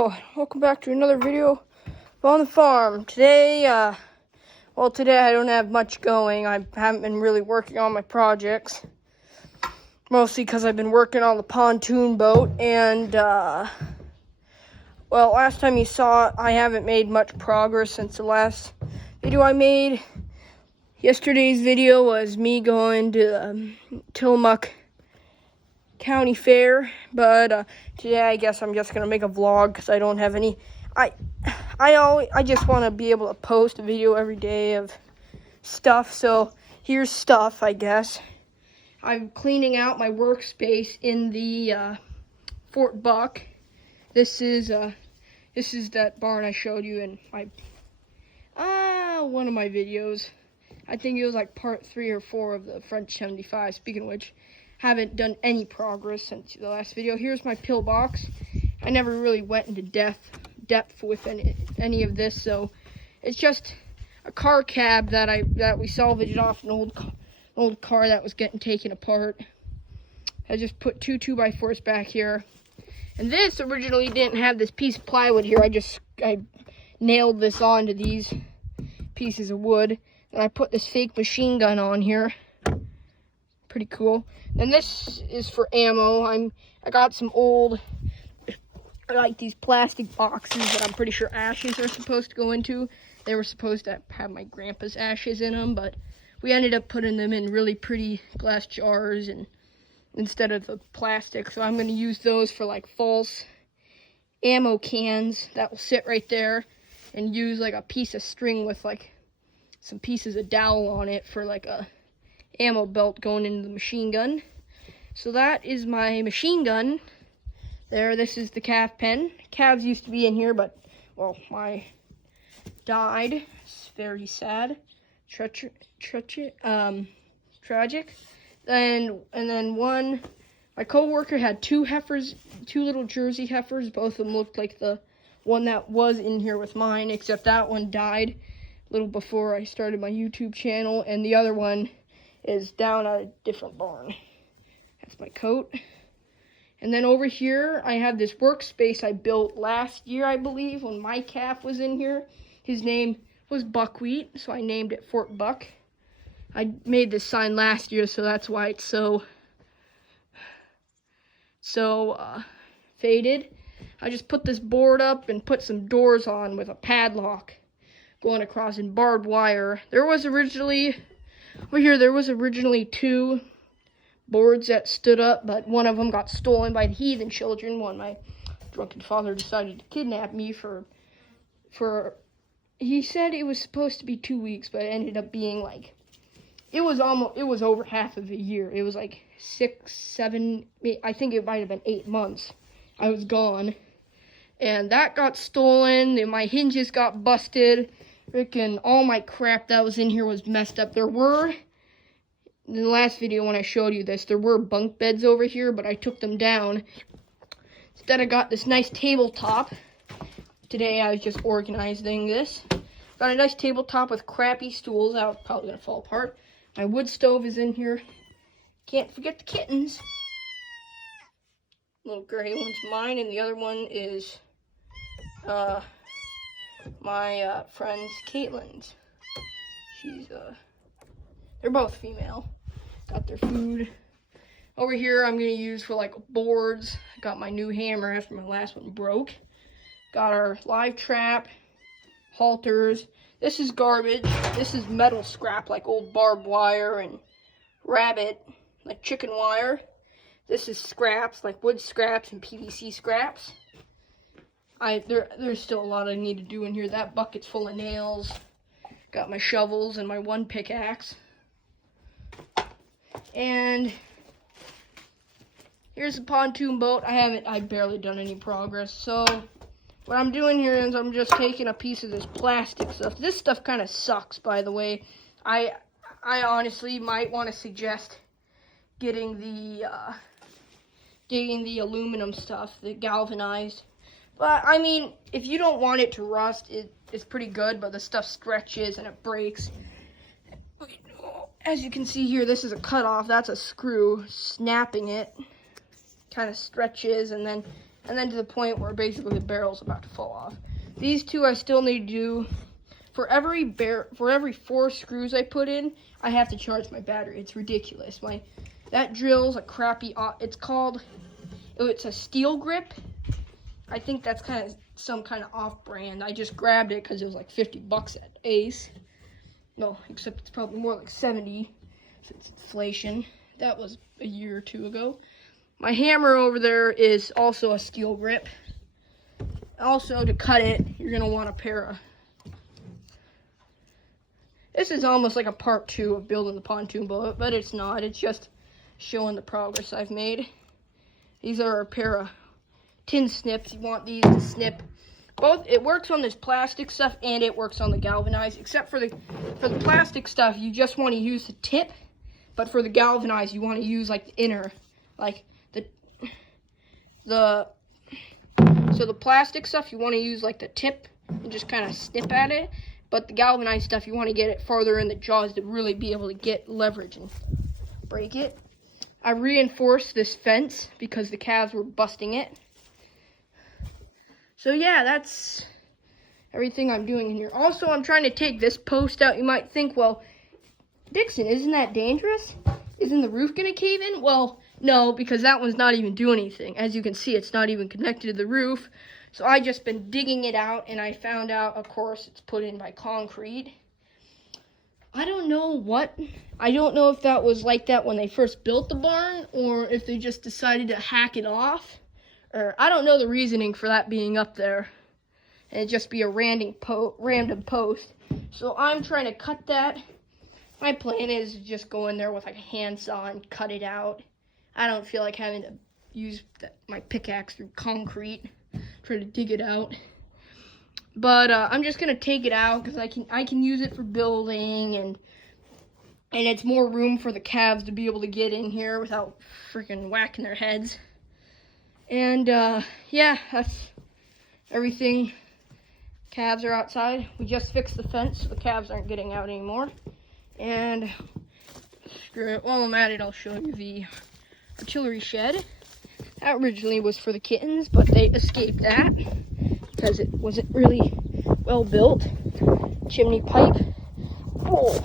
Hello, welcome back to another video on the farm. Today I don't have much going. I haven't been really working on my projects. Mostly because I've been working on the pontoon boat and, last time you saw it, I haven't made much progress since the last video I made. Yesterday's video was me going to Tillamook County Fair, but today I guess I'm just gonna make a vlog because I don't have any. I just want to be able to post a video every day of stuff. So here's stuff, I guess. I'm cleaning out my workspace in the Fort Buck. This is that barn I showed you in my one of my videos. I think it was like part 3 or 4 of the French 75. Speaking of which, haven't done any progress since the last video. Here's my pillbox. I never really went into depth with any of this, so it's just a car cab that we salvaged off an old car that was getting taken apart. I just put 2 2x4s back here, and this originally didn't have this piece of plywood here. I nailed this onto these pieces of wood, and I put this fake machine gun on here. Pretty cool. And this is for ammo. I got some old, like these plastic boxes that I'm pretty sure ashes are supposed to go into. They were supposed to have my grandpa's ashes in them, but we ended up putting them in really pretty glass jars and instead of the plastic. So I'm going to use those for like false ammo cans that will sit right there, and use like a piece of string with like some pieces of dowel on it for like a ammo belt going into the machine gun. So that is my machine gun there. This is the calf pen. Calves used to be in here, but my died. It's very sad, tragic. And then my co-worker had 2 heifers, 2 little Jersey heifers. Both of them looked like the one that was in here with mine, except that one died a little before I started my YouTube channel, and the other one is down at a different barn. That's my coat. And then over here, I have this workspace I built last year, I believe, when my calf was in here. His name was Buckwheat, so I named it Fort Buck. I made this sign last year, so that's why it's so faded. I just put this board up and put some doors on with a padlock going across in barbed wire. There was originally 2 boards that stood up, but one of them got stolen by the heathen children when my drunken father decided to kidnap me for he said it was supposed to be 2 weeks, but it ended up being like, it was over half of a year. It was like 6, 7, I think it might have been 8 months I was gone. And that got stolen, and my hinges got busted. Freaking all my crap that was in here was messed up. There were, in the last video when I showed you this, there were bunk beds over here, but I took them down. Instead I got this nice tabletop. Today I was just organizing this. Got a nice tabletop with crappy stools that was probably going to fall apart. My wood stove is in here. Can't forget the kittens. Little gray one's mine, and the other one is my friend's Caitlin's. They're both female. Got their food. Over here I'm going to use for like boards. Got my new hammer after my last one broke. Got our live trap, halters. This is garbage. This is metal scrap like old barbed wire and rabbit, like chicken wire. This is scraps like wood scraps and PVC scraps. There's still a lot I need to do in here. That bucket's full of nails. Got my shovels and my 1 pickaxe. And here's the pontoon boat. I barely done any progress. So what I'm doing here is I'm just taking a piece of this plastic stuff. This stuff kind of sucks, by the way. I honestly might want to suggest getting the aluminum stuff, the galvanized. But, I mean, if you don't want it to rust, it's pretty good, but the stuff stretches and it breaks. As you can see here, this is a cutoff. That's a screw snapping it. Kind of stretches, and then and then to the point where basically the barrel's about to fall off. These two I still need to do. For every 4 screws I put in, I have to charge my battery. It's ridiculous. That drill's a crappy, it's a steel grip. I think that's some kind of off-brand. I just grabbed it because it was like $50 at Ace. No, except it's probably more like 70 since inflation. That was a year or two ago. My hammer over there is also a steel grip. Also, to cut it, you're gonna want a pair of. This is almost like a part 2 of building the pontoon boat, but it's not. It's just showing the progress I've made. These are a pair of tin snips. You want these to snip. Both, it works on this plastic stuff and it works on the galvanized. Except for the plastic stuff, you just want to use the tip. But for the galvanized, you want to use like the inner, like so the plastic stuff, you want to use like the tip and just kind of snip at it. But the galvanized stuff, you want to get it farther in the jaws to really be able to get leverage and break it. I reinforced this fence because the calves were busting it. So yeah, that's everything I'm doing in here. Also, I'm trying to take this post out. You might think, well, Dixon, isn't that dangerous? Isn't the roof going to cave in? Well, no, because that one's not even doing anything. As you can see, it's not even connected to the roof. So I just been digging it out, and I found out, of course, it's put in by concrete. I don't know if that was like that when they first built the barn, or if they just decided to hack it off. Or I don't know the reasoning for that being up there. And it'd just be a random post. So I'm trying to cut that. My plan is to just go in there with like a handsaw and cut it out. I don't feel like having to use my pickaxe through concrete, try to dig it out. But I'm just gonna take it out because I can use it for building, and it's more room for the calves to be able to get in here without freaking whacking their heads. And yeah, that's everything. Calves are outside. We just fixed the fence, so the calves aren't getting out anymore. And screw it. While I'm at it, I'll show you the artillery shed. That originally was for the kittens, but they escaped that because it wasn't really well built. Chimney pipe. Oh,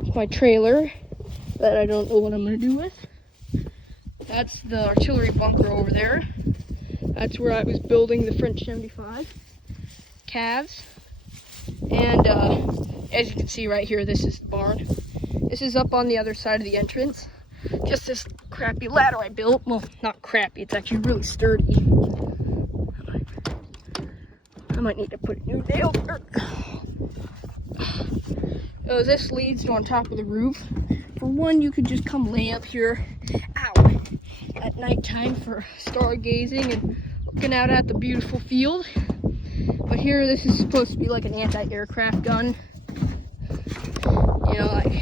it's my trailer that I don't know what I'm going to do with. That's the artillery bunker over there. That's where I was building the French 75 calves. And as you can see right here, this is the barn. This is up on the other side of the entrance. Just this crappy ladder I built. Well, not crappy, it's actually really sturdy. I might need to put a new nail there. So this leads to on top of the roof. For one, you could just come lay up here, at nighttime for stargazing and looking out at the beautiful field. But here, this is supposed to be like an anti-aircraft gun. You know, like,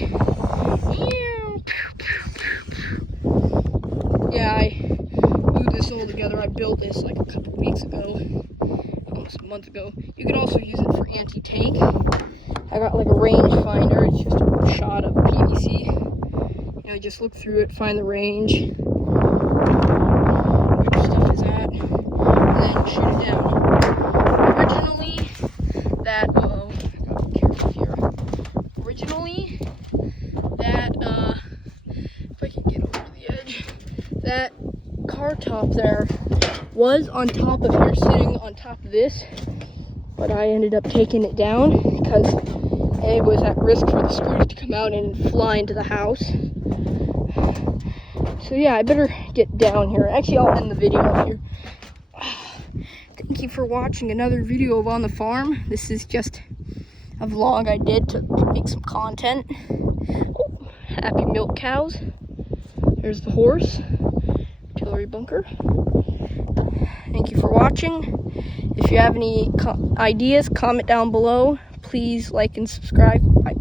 yeah, I glued this all together. I built this like a couple weeks ago, almost a month ago. You can also use it for anti-tank. I got like a range finder. It's just a shot of PVC. You know, just look through it, find the range. Which stuff is that? And then shoot it down. Originally, if I can get over the edge, that car top there was on top of here, sitting on top of this, but I ended up taking it down because it was at risk for the screws to come out and fly into the house. So yeah, I better get down here. Actually, I'll end the video here. Thank you for watching another video of On the Farm. This is just a vlog I did to make some content. Oh, happy milk cows. There's the horse. Artillery bunker. Thank you for watching. If you have any ideas, comment down below. Please like and subscribe. Bye.